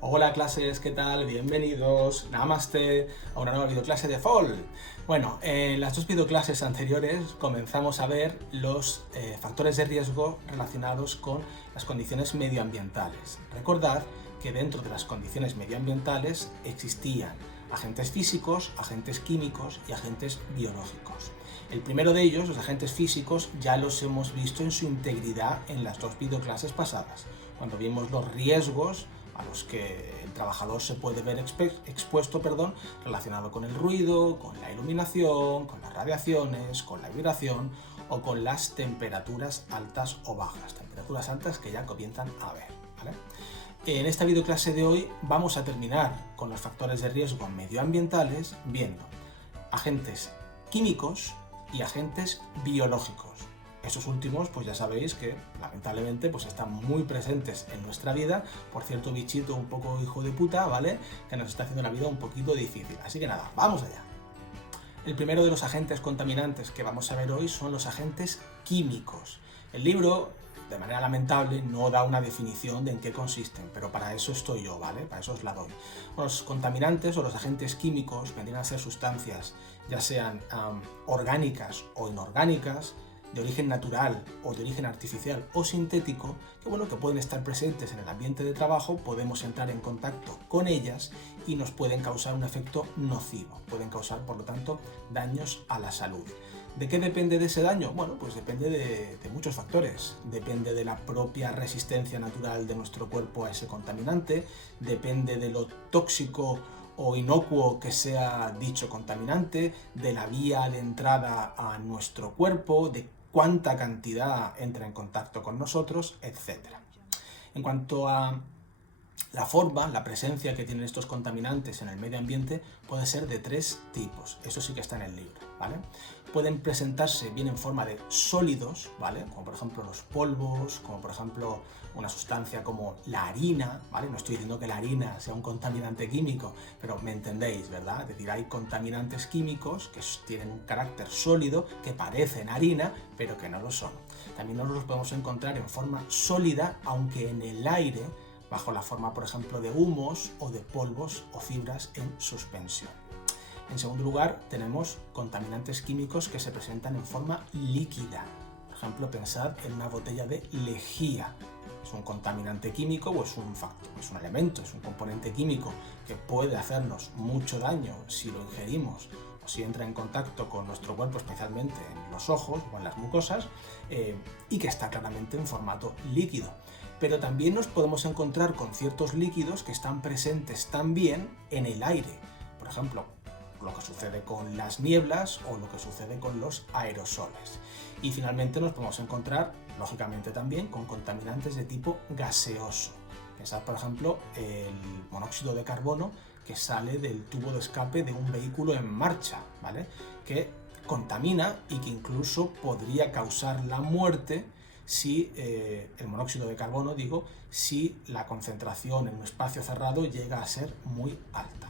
Hola clases, ¿qué tal? Bienvenidos, Namaste, a una nueva videoclase de FOL. Bueno, en las dos videoclases anteriores comenzamos a ver los factores de riesgo relacionados con las condiciones medioambientales. Recordad que dentro de las condiciones medioambientales existían agentes físicos, agentes químicos y agentes biológicos. El primero de ellos, los agentes físicos, ya los hemos visto en su integridad en las dos videoclases pasadas, cuando vimos los riesgos a los que el trabajador se puede ver expuesto, relacionado con el ruido, con la iluminación, con las radiaciones, con la vibración o con las temperaturas altas o bajas, temperaturas altas que ya comienzan a ver, ¿vale? En esta videoclase de hoy vamos a terminar con los factores de riesgo medioambientales viendo agentes químicos y agentes biológicos. Estos últimos, pues ya sabéis que lamentablemente pues están muy presentes en nuestra vida por cierto bichito un poco hijo de puta, ¿vale? Que nos está haciendo la vida un poquito difícil. Así que nada, vamos allá. El primero de los agentes contaminantes que vamos a ver hoy son los agentes químicos. El libro, de manera lamentable, no da una definición de en qué consisten, pero para eso estoy yo, ¿vale? Para eso os la doy. Los contaminantes o los agentes químicos vendrían a ser sustancias, ya sean orgánicas o inorgánicas, de origen natural o de origen artificial o sintético, que pueden estar presentes en el ambiente de trabajo, podemos entrar en contacto con ellas y nos pueden causar un efecto nocivo, pueden causar, por lo tanto, daños a la salud. ¿De qué depende de ese daño? Bueno, pues depende de muchos factores. Depende de la propia resistencia natural de nuestro cuerpo a ese contaminante, depende de lo tóxico o inocuo que sea dicho contaminante, de la vía de entrada a nuestro cuerpo, de cuánta cantidad entra en contacto con nosotros, etc. En cuanto a la forma, la presencia que tienen estos contaminantes en el medio ambiente puede ser de tres tipos, eso sí que está en el libro, ¿vale? Pueden presentarse bien en forma de sólidos, ¿vale? Como por ejemplo los polvos, como por ejemplo una sustancia como la harina, ¿vale? No estoy diciendo que la harina sea un contaminante químico, pero me entendéis, ¿verdad? Es decir, hay contaminantes químicos que tienen un carácter sólido, que parecen harina, pero que no lo son. También nos los podemos encontrar en forma sólida, aunque en el aire, bajo la forma, por ejemplo, de humos o de polvos o fibras en suspensión. En segundo lugar, tenemos contaminantes químicos que se presentan en forma líquida. Por ejemplo, pensad en una botella de lejía. Es un contaminante químico o es un factor, es un elemento, es un componente químico que puede hacernos mucho daño si lo ingerimos o si entra en contacto con nuestro cuerpo, especialmente en los ojos o en las mucosas, y que está claramente en formato líquido. Pero también nos podemos encontrar con ciertos líquidos que están presentes también en el aire. Por ejemplo, lo que sucede con las nieblas o lo que sucede con los aerosoles. Y finalmente nos podemos encontrar, lógicamente también, con contaminantes de tipo gaseoso. Pensad, por ejemplo, el monóxido de carbono que sale del tubo de escape de un vehículo en marcha, ¿vale? Que contamina y que incluso podría causar la muerte si el monóxido de carbono, si la concentración en un espacio cerrado llega a ser muy alta.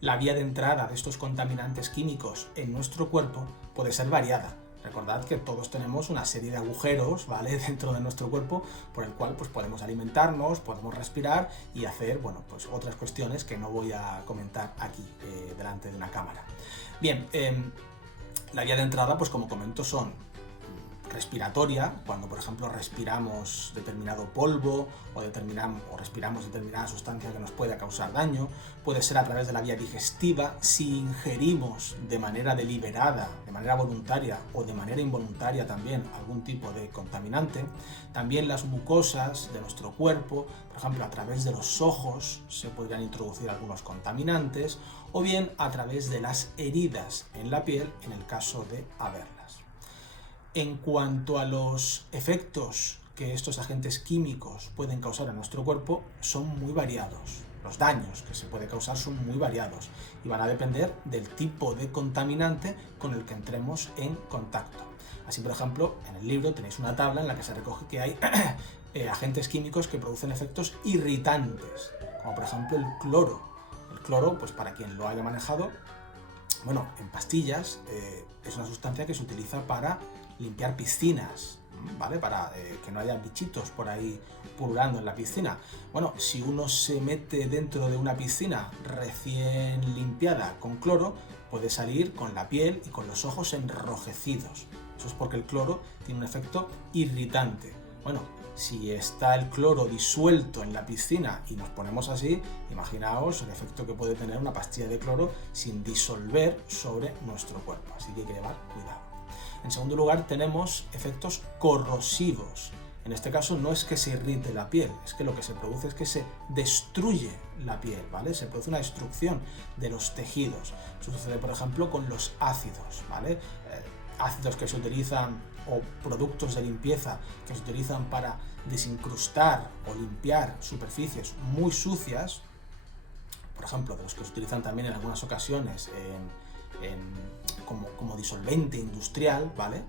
La vía de entrada de estos contaminantes químicos en nuestro cuerpo puede ser variada. Recordad que todos tenemos una serie de agujeros, ¿vale?, dentro de nuestro cuerpo por el cual pues, podemos alimentarnos, podemos respirar y hacer otras cuestiones que no voy a comentar aquí delante de una cámara. Bien, la vía de entrada, pues como comento, son respiratoria, cuando por ejemplo respiramos determinado polvo o respiramos determinada sustancia que nos puede causar daño. Puede ser a través de la vía digestiva, si ingerimos de manera deliberada, de manera voluntaria o de manera involuntaria también algún tipo de contaminante. También las mucosas de nuestro cuerpo, por ejemplo a través de los ojos se podrían introducir algunos contaminantes, o bien a través de las heridas en la piel en el caso de haberlas. En cuanto a los efectos que estos agentes químicos pueden causar a nuestro cuerpo, son muy variados. Los daños que se puede causar son muy variados y van a depender del tipo de contaminante con el que entremos en contacto. Así, por ejemplo, en el libro tenéis una tabla en la que se recoge que hay agentes químicos que producen efectos irritantes, como por ejemplo el cloro. El cloro, pues para quien lo haya manejado, Bueno, en pastillas es una sustancia que se utiliza para limpiar piscinas, ¿vale? Para que no haya bichitos por ahí pululando en la piscina. Bueno, si uno se mete dentro de una piscina recién limpiada con cloro, puede salir con la piel y con los ojos enrojecidos. Eso es porque el cloro tiene un efecto irritante. Bueno, si está el cloro disuelto en la piscina y nos ponemos así, imaginaos el efecto que puede tener una pastilla de cloro sin disolver sobre nuestro cuerpo. Así que hay que llevar cuidado. En segundo lugar, tenemos efectos corrosivos. En este caso no es que se irrite la piel, es que lo que se produce es que se destruye la piel, ¿vale? Se produce una destrucción de los tejidos. Eso sucede, por ejemplo, con los ácidos, ¿vale? Ácidos que se utilizan o productos de limpieza que se utilizan para desincrustar o limpiar superficies muy sucias, por ejemplo, de los que se utilizan también en algunas ocasiones como disolvente industrial, ¿vale?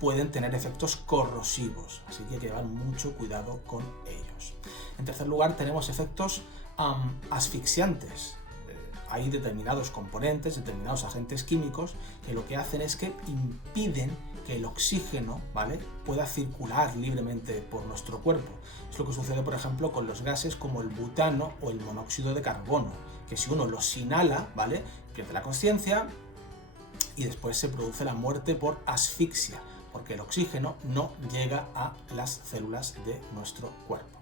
Pueden tener efectos corrosivos, así que hay que llevar mucho cuidado con ellos. En tercer lugar, tenemos efectos asfixiantes. Hay determinados componentes, determinados agentes químicos que lo que hacen es que impiden que el oxígeno, ¿vale?, pueda circular libremente por nuestro cuerpo. Es lo que sucede, por ejemplo, con los gases como el butano o el monóxido de carbono, que si uno los inhala, ¿vale?, pierde la consciencia y después se produce la muerte por asfixia, porque el oxígeno no llega a las células de nuestro cuerpo.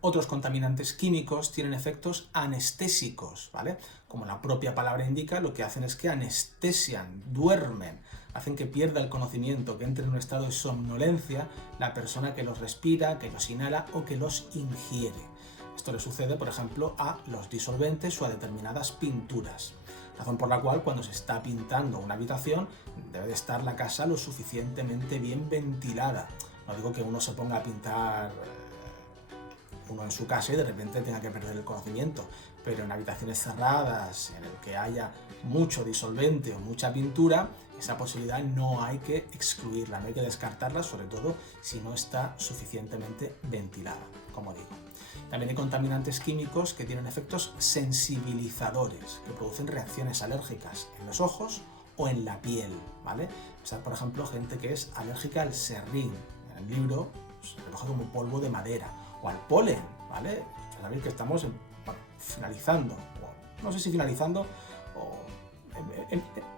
Otros contaminantes químicos tienen efectos anestésicos, ¿vale? Como la propia palabra indica, lo que hacen es que anestesian, duermen, hacen que pierda el conocimiento, que entre en un estado de somnolencia la persona que los respira, que los inhala o que los ingiere. Esto le sucede, por ejemplo, a los disolventes o a determinadas pinturas. Razón por la cual cuando se está pintando una habitación debe de estar la casa lo suficientemente bien ventilada. No digo que uno se ponga a pintar uno en su casa y de repente tenga que perder el conocimiento, pero en habitaciones cerradas, en el que haya mucho disolvente o mucha pintura, esa posibilidad no hay que excluirla, no hay que descartarla, sobre todo si no está suficientemente ventilada, como digo. También hay contaminantes químicos que tienen efectos sensibilizadores, que producen reacciones alérgicas en los ojos o en la piel, ¿vale? O por ejemplo, gente que es alérgica al serrín. En el libro se recoge como polvo de madera, o al polen, ¿vale? Ya sabéis que estamos finalizando, no sé si finalizando, o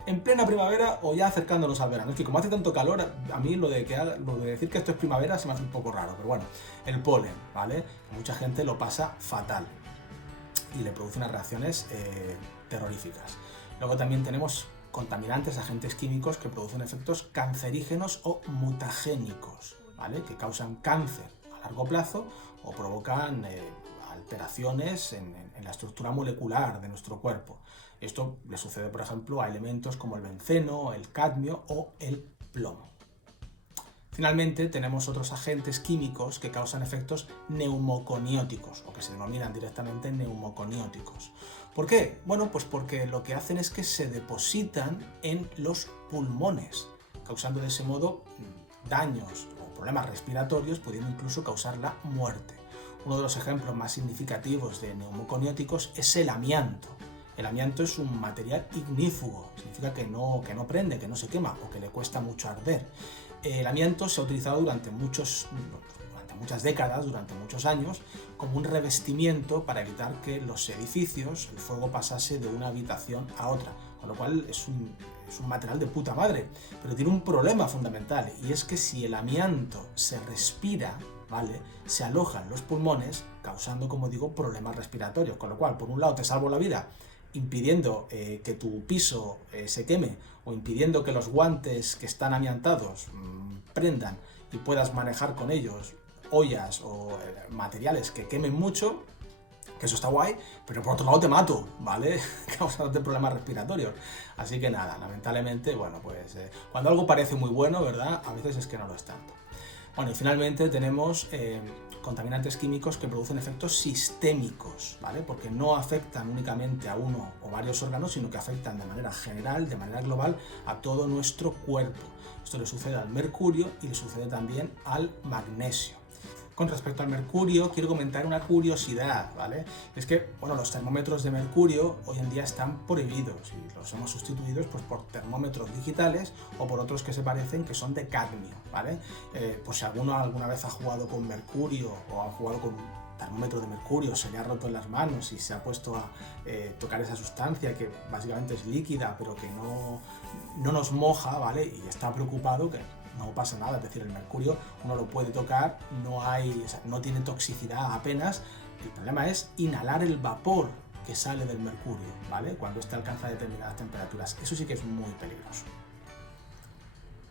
en plena primavera o ya acercándonos al verano. Es que como hace tanto calor, a mí lo de decir que esto es primavera se me hace un poco raro, pero bueno, el polen, ¿vale? Mucha gente lo pasa fatal y le produce unas reacciones terroríficas. Luego también tenemos contaminantes, agentes químicos que producen efectos cancerígenos o mutagénicos, ¿vale? Que causan cáncer a largo plazo o provocan alteraciones en la estructura molecular de nuestro cuerpo. Esto le sucede, por ejemplo, a elementos como el benceno, el cadmio o el plomo. Finalmente, tenemos otros agentes químicos que causan efectos neumoconióticos o que se denominan directamente neumoconióticos. ¿Por qué? Bueno, pues porque lo que hacen es que se depositan en los pulmones, causando de ese modo daños o problemas respiratorios, pudiendo incluso causar la muerte. Uno de los ejemplos más significativos de neumoconióticos es el amianto. El amianto es un material ignífugo, significa que no prende, que no se quema o que le cuesta mucho arder. El amianto se ha utilizado durante muchas décadas, durante muchos años, como un revestimiento para evitar que los edificios, el fuego pasase de una habitación a otra, con lo cual es un material de puta madre, pero tiene un problema fundamental, y es que si el amianto se respira, ¿vale?, se aloja en los pulmones, causando, como digo, problemas respiratorios, con lo cual, por un lado, te salvo la vida impidiendo que tu piso se queme o impidiendo que los guantes que están amiantados prendan y puedas manejar con ellos ollas o materiales que quemen mucho, que eso está guay, pero por otro lado te mato, ¿vale? Causándote problemas respiratorios. Así que nada, lamentablemente, bueno, pues cuando algo parece muy bueno, ¿verdad?, a veces es que no lo es tanto. Bueno, y finalmente tenemos contaminantes químicos que producen efectos sistémicos, ¿vale? Porque no afectan únicamente a uno o varios órganos, sino que afectan de manera general, de manera global, a todo nuestro cuerpo. Esto le sucede al mercurio y le sucede también al magnesio. Con respecto al mercurio, quiero comentar una curiosidad, ¿vale? Es que, bueno, los termómetros de mercurio hoy en día están prohibidos y los hemos sustituido pues, por termómetros digitales o por otros que se parecen que son de cadmio, ¿vale? Pues si alguno alguna vez ha jugado con mercurio o ha jugado con un termómetro de mercurio, se le ha roto en las manos y se ha puesto a tocar esa sustancia que básicamente es líquida pero que no nos moja, ¿vale? Y está preocupado que no pasa nada, es decir, el mercurio uno lo puede tocar, no tiene toxicidad apenas, el problema es inhalar el vapor que sale del mercurio, ¿vale? Cuando este alcanza determinadas temperaturas, eso sí que es muy peligroso.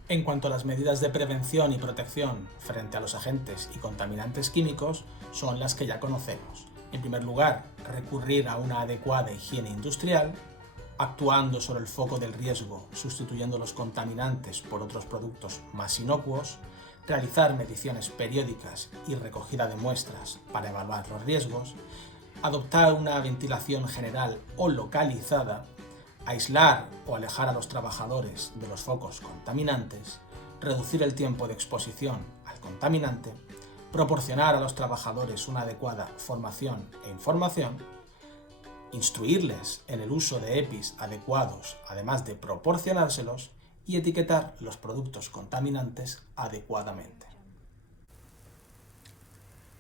En cuanto a las medidas de prevención y protección frente a los agentes y contaminantes químicos, son las que ya conocemos. En primer lugar, recurrir a una adecuada higiene industrial, actuando sobre el foco del riesgo, sustituyendo los contaminantes por otros productos más inocuos, realizar mediciones periódicas y recogida de muestras para evaluar los riesgos, adoptar una ventilación general o localizada, aislar o alejar a los trabajadores de los focos contaminantes, reducir el tiempo de exposición al contaminante, proporcionar a los trabajadores una adecuada formación e información, instruirles en el uso de EPIs adecuados, además de proporcionárselos, y etiquetar los productos contaminantes adecuadamente.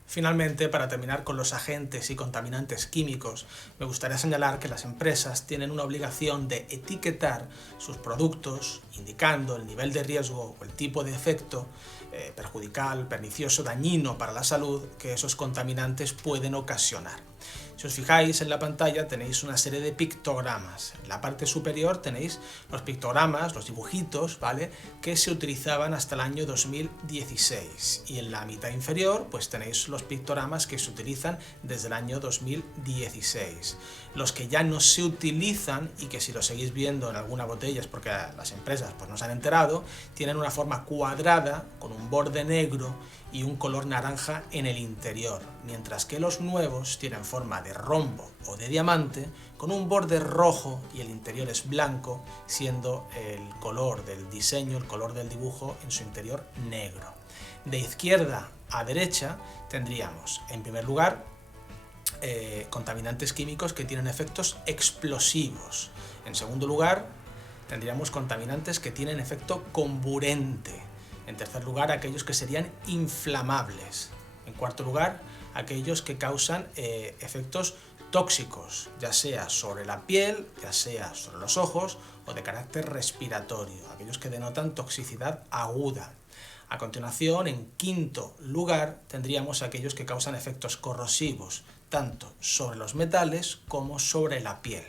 Finalmente, para terminar con los agentes y contaminantes químicos, me gustaría señalar que las empresas tienen una obligación de etiquetar sus productos, indicando el nivel de riesgo o el tipo de efecto perjudicial, pernicioso, dañino para la salud que esos contaminantes pueden ocasionar. Si os fijáis en la pantalla tenéis una serie de pictogramas. En la parte superior tenéis los pictogramas, los dibujitos, ¿vale?, que se utilizaban hasta el año 2016. Y en la mitad inferior pues tenéis los pictogramas que se utilizan desde el año 2016. Los que ya no se utilizan y que si lo seguís viendo en alguna botella es porque las empresas pues no se han enterado, tienen una forma cuadrada con un borde negro y un color naranja en el interior, mientras que los nuevos tienen forma de rombo o de diamante con un borde rojo y el interior es blanco, siendo el color del diseño, el color del dibujo en su interior negro. De izquierda a derecha tendríamos, en primer lugar, contaminantes químicos que tienen efectos explosivos. En segundo lugar, tendríamos contaminantes que tienen efecto comburente. En tercer lugar, aquellos que serían inflamables. En cuarto lugar, aquellos que causan efectos tóxicos, ya sea sobre la piel, ya sea sobre los ojos o de carácter respiratorio, aquellos que denotan toxicidad aguda. A continuación, en quinto lugar, tendríamos aquellos que causan efectos corrosivos, tanto sobre los metales como sobre la piel.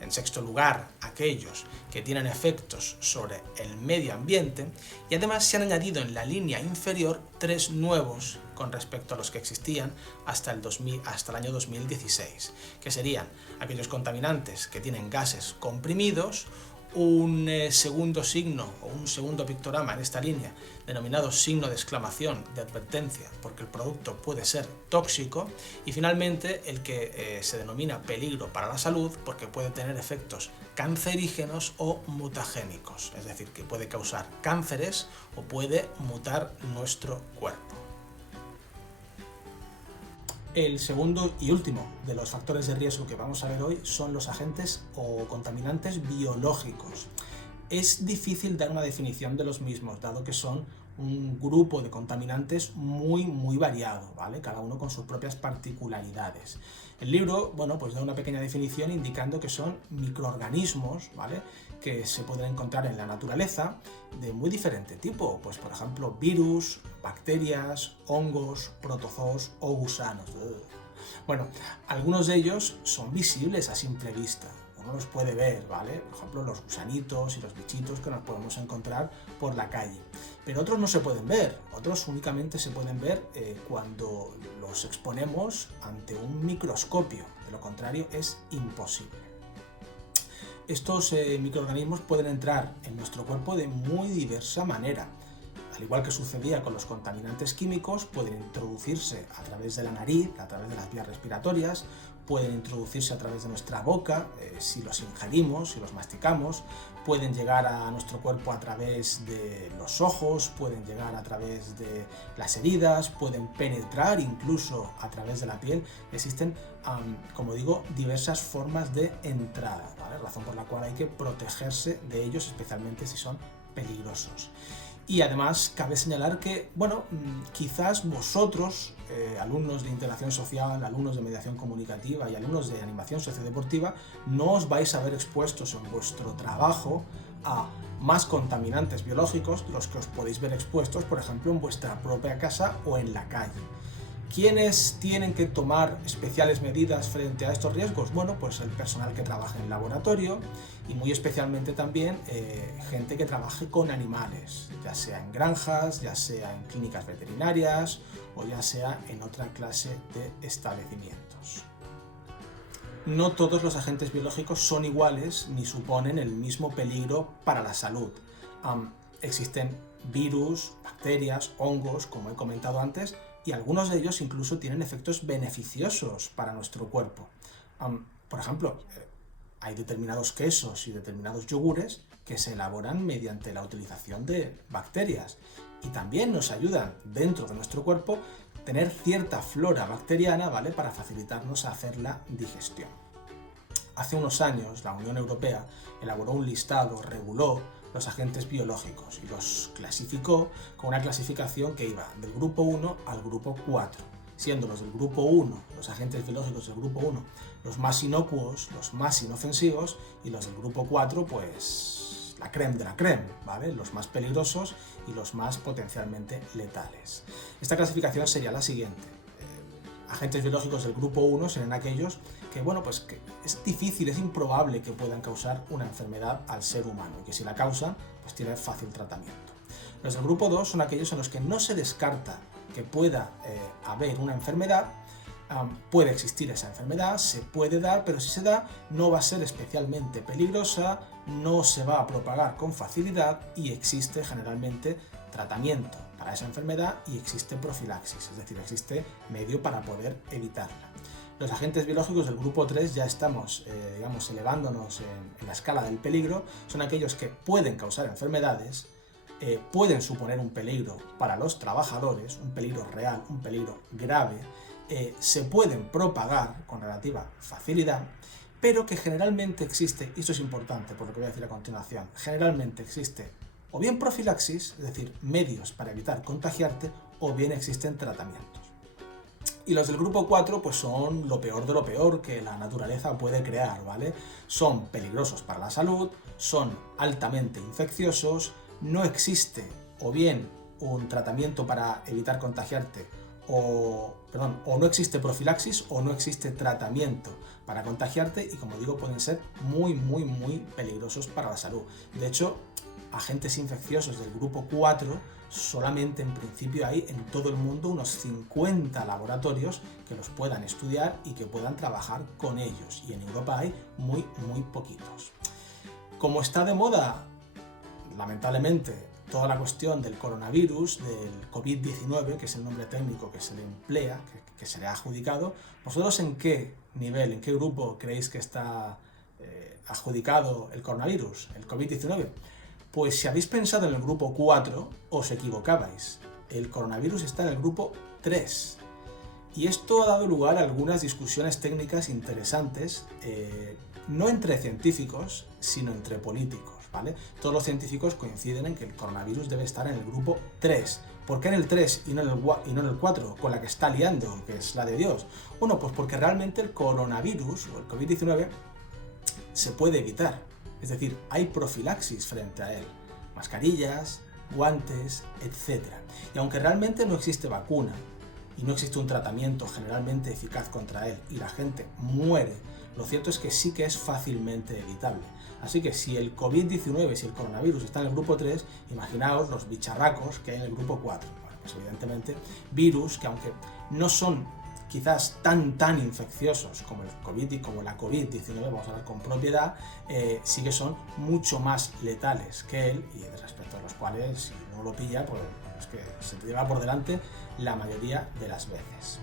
En sexto lugar, aquellos que tienen efectos sobre el medio ambiente, y además se han añadido en la línea inferior 3 nuevos con respecto a los que existían hasta el año 2016, que serían aquellos contaminantes que tienen gases comprimidos, un segundo signo o un segundo pictograma en esta línea denominado signo de exclamación de advertencia porque el producto puede ser tóxico, y finalmente el que se denomina peligro para la salud porque puede tener efectos cancerígenos o mutagénicos, es decir, que puede causar cánceres o puede mutar nuestro cuerpo. El segundo y último de los factores de riesgo que vamos a ver hoy son los agentes o contaminantes biológicos. Es difícil dar una definición de los mismos, dado que son un grupo de contaminantes muy variado, ¿vale?, cada uno con sus propias particularidades. El libro, bueno, pues da una pequeña definición indicando que son microorganismos, ¿vale?, que se pueden encontrar en la naturaleza de muy diferente tipo, pues por ejemplo virus, bacterias, hongos, protozoos o gusanos. Bueno, algunos de ellos son visibles a simple vista, uno los puede ver, ¿vale? Por ejemplo, los gusanitos y los bichitos que nos podemos encontrar por la calle. Pero otros no se pueden ver, otros únicamente se pueden ver cuando los exponemos ante un microscopio, de lo contrario es imposible. Estos microorganismos pueden entrar en nuestro cuerpo de muy diversa manera. Al igual que sucedía con los contaminantes químicos, pueden introducirse a través de la nariz, a través de las vías respiratorias, pueden introducirse a través de nuestra boca, si los ingerimos, si los masticamos, pueden llegar a nuestro cuerpo a través de los ojos, pueden llegar a través de las heridas, pueden penetrar incluso a través de la piel. Existen, como digo, diversas formas de entrada, ¿vale? Razón por la cual hay que protegerse de ellos, especialmente si son peligrosos. Y además cabe señalar que, bueno, quizás vosotros, alumnos de interacción social, alumnos de mediación comunicativa y alumnos de animación sociodeportiva, no os vais a ver expuestos en vuestro trabajo a más contaminantes biológicos de los que os podéis ver expuestos, por ejemplo, en vuestra propia casa o en la calle. ¿Quiénes tienen que tomar especiales medidas frente a estos riesgos? Bueno, pues el personal que trabaja en laboratorio y muy especialmente también gente que trabaje con animales, ya sea en granjas, ya sea en clínicas veterinarias o ya sea en otra clase de establecimientos. No todos los agentes biológicos son iguales ni suponen el mismo peligro para la salud. Existen virus, bacterias, hongos, como he comentado antes, y algunos de ellos incluso tienen efectos beneficiosos para nuestro cuerpo. Por ejemplo, hay determinados quesos y determinados yogures que se elaboran mediante la utilización de bacterias y también nos ayudan dentro de nuestro cuerpo tener cierta flora bacteriana, ¿vale?, para facilitarnos hacer la digestión. Hace unos años la Unión Europea elaboró un listado, reguló los agentes biológicos y los clasificó con una clasificación que iba del grupo 1 al grupo 4, siendo los del grupo 1, los agentes biológicos del grupo 1, los más inocuos, los más inofensivos, y los del grupo 4, pues la crème de la crème, ¿vale?, los más peligrosos y los más potencialmente letales. Esta clasificación sería la siguiente. Agentes biológicos del grupo 1 serían aquellos que, bueno, pues que es difícil, es improbable que puedan causar una enfermedad al ser humano y que si la causan, pues tiene fácil tratamiento. Los del grupo 2 son aquellos en los que no se descarta que pueda haber una enfermedad, puede existir esa enfermedad, se puede dar, pero si se da no va a ser especialmente peligrosa, no se va a propagar con facilidad y existe generalmente tratamiento para esa enfermedad y existe profilaxis, es decir, existe medio para poder evitarla. Los agentes biológicos del grupo 3 ya estamos, digamos, elevándonos en la escala del peligro, son aquellos que pueden causar enfermedades, pueden suponer un peligro para los trabajadores, un peligro real, un peligro grave, se pueden propagar con relativa facilidad, pero que generalmente existe, y esto es importante por lo que voy a decir a continuación, generalmente existe o bien profilaxis, es decir, medios para evitar contagiarte, o bien existen tratamientos. Y los del grupo 4 pues son lo peor de lo peor que la naturaleza puede crear, ¿vale? Son peligrosos para la salud, son altamente infecciosos, no existe o bien un tratamiento para evitar contagiarte, o no existe profilaxis o no existe tratamiento para contagiarte y, como digo, pueden ser muy peligrosos para la salud. De hecho, agentes infecciosos del grupo 4 solamente en principio hay en todo el mundo unos 50 laboratorios que los puedan estudiar y que puedan trabajar con ellos, y en Europa hay muy poquitos. Como está de moda, lamentablemente, toda la cuestión del coronavirus, del COVID-19, que es el nombre técnico que se le emplea, que se le ha adjudicado, ¿vosotros en qué nivel, en qué grupo creéis que está adjudicado el coronavirus, el COVID-19? Pues si habéis pensado en el grupo 4, os equivocabais. El coronavirus está en el grupo 3. Y esto ha dado lugar a algunas discusiones técnicas interesantes, no entre científicos, sino entre políticos, ¿vale? Todos los científicos coinciden en que el coronavirus debe estar en el grupo 3. ¿Por qué en el 3 y no en el 4, con la que está liando, que es la de Dios? Bueno, pues porque realmente el coronavirus, o el COVID-19, se puede evitar. Es decir, hay profilaxis frente a él, mascarillas, guantes, etc. Y aunque realmente no existe vacuna y no existe un tratamiento generalmente eficaz contra él y la gente muere, lo cierto es que sí que es fácilmente evitable. Así que si el COVID-19, si el coronavirus está en el grupo 3, imaginaos los bicharracos que hay en el grupo 4. Bueno, pues evidentemente virus que, aunque no son quizás tan infecciosos como el COVID y como la COVID-19, vamos a hablar con propiedad, sí que son mucho más letales que él, y respecto a los cuales, si no lo pilla, pues es que se te lleva por delante la mayoría de las veces.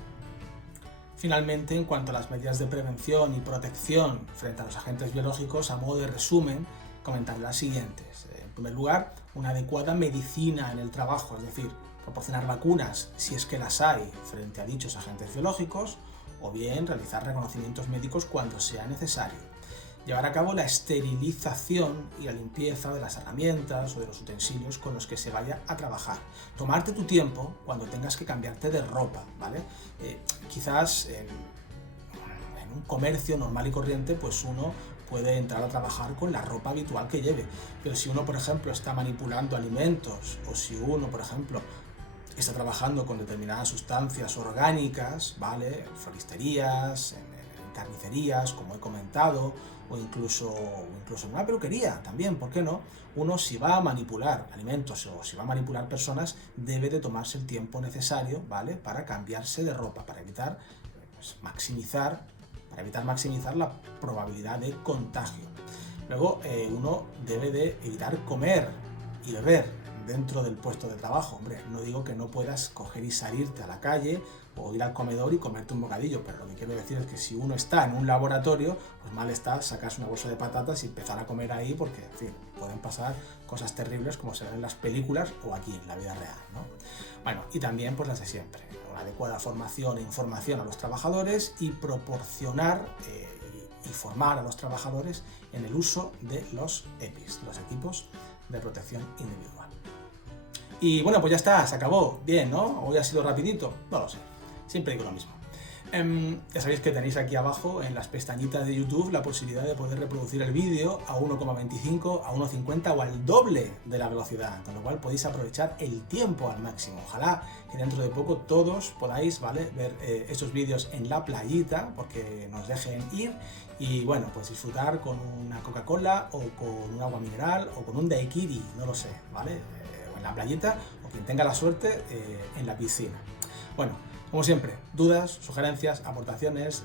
Finalmente, en cuanto a las medidas de prevención y protección frente a los agentes biológicos, a modo de resumen, comentar las siguientes. En primer lugar, una adecuada medicina en el trabajo, es decir, proporcionar vacunas, si es que las hay, frente a dichos agentes biológicos, o bien realizar reconocimientos médicos cuando sea necesario. Llevar a cabo la esterilización y la limpieza de las herramientas o de los utensilios con los que se vaya a trabajar. Tomarte tu tiempo cuando tengas que cambiarte de ropa, ¿vale? Quizás en un comercio normal y corriente, pues uno puede entrar a trabajar con la ropa habitual que lleve. Pero si uno, por ejemplo, está manipulando alimentos, o si uno, por ejemplo, está trabajando con determinadas sustancias orgánicas, ¿vale? En floristerías, en carnicerías, como he comentado, o incluso en una peluquería también, ¿por qué no? Uno, si va a manipular alimentos o si va a manipular personas, debe de tomarse el tiempo necesario, ¿vale? Para cambiarse de ropa, para evitar maximizar la probabilidad de contagio. Luego, uno debe de evitar comer y beber dentro del puesto de trabajo. Hombre, no digo que no puedas coger y salirte a la calle o ir al comedor y comerte un bocadillo, pero lo que quiero decir es que si uno está en un laboratorio, pues mal está sacarse una bolsa de patatas y empezar a comer ahí, porque, en fin, pueden pasar cosas terribles como se ven en las películas o aquí en la vida real, ¿no? Bueno, y también pues las de siempre, una adecuada formación e información a los trabajadores y proporcionar y formar a los trabajadores en el uso de los EPIs, los equipos de protección individual. Y bueno, pues ya está, se acabó. Bien, ¿no? Hoy ha sido rapidito, no lo sé, siempre digo lo mismo. Ya sabéis que tenéis aquí abajo en las pestañitas de YouTube la posibilidad de poder reproducir el vídeo a 1,25, a 1,50 o al doble de la velocidad, con lo cual podéis aprovechar el tiempo al máximo. Ojalá que dentro de poco todos podáis, ¿vale?, ver estos vídeos en la playita, porque nos dejen ir y bueno, pues disfrutar con una Coca-Cola o con un agua mineral o con un daiquiri, no lo sé, ¿vale? O en la playita, o quien tenga la suerte en la piscina. Bueno, como siempre, dudas, sugerencias, aportaciones,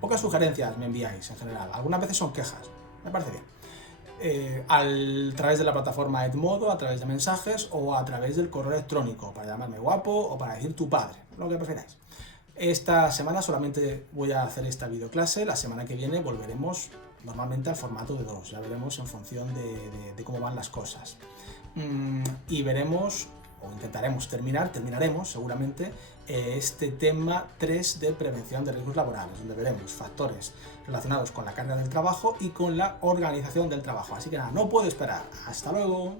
pocas sugerencias me enviáis en general, algunas veces son quejas, me parece bien. A través de la plataforma Edmodo, a través de mensajes o a través del correo electrónico, para llamarme guapo o para decir tu padre, lo que prefiráis. Esta semana solamente voy a hacer esta videoclase, la semana que viene volveremos normalmente al formato de 2, ya veremos en función de cómo van las cosas. Y veremos, o terminaremos seguramente este tema 3 de prevención de riesgos laborales, donde veremos factores relacionados con la carga del trabajo y con la organización del trabajo. Así que nada, no puedo esperar. ¡Hasta luego!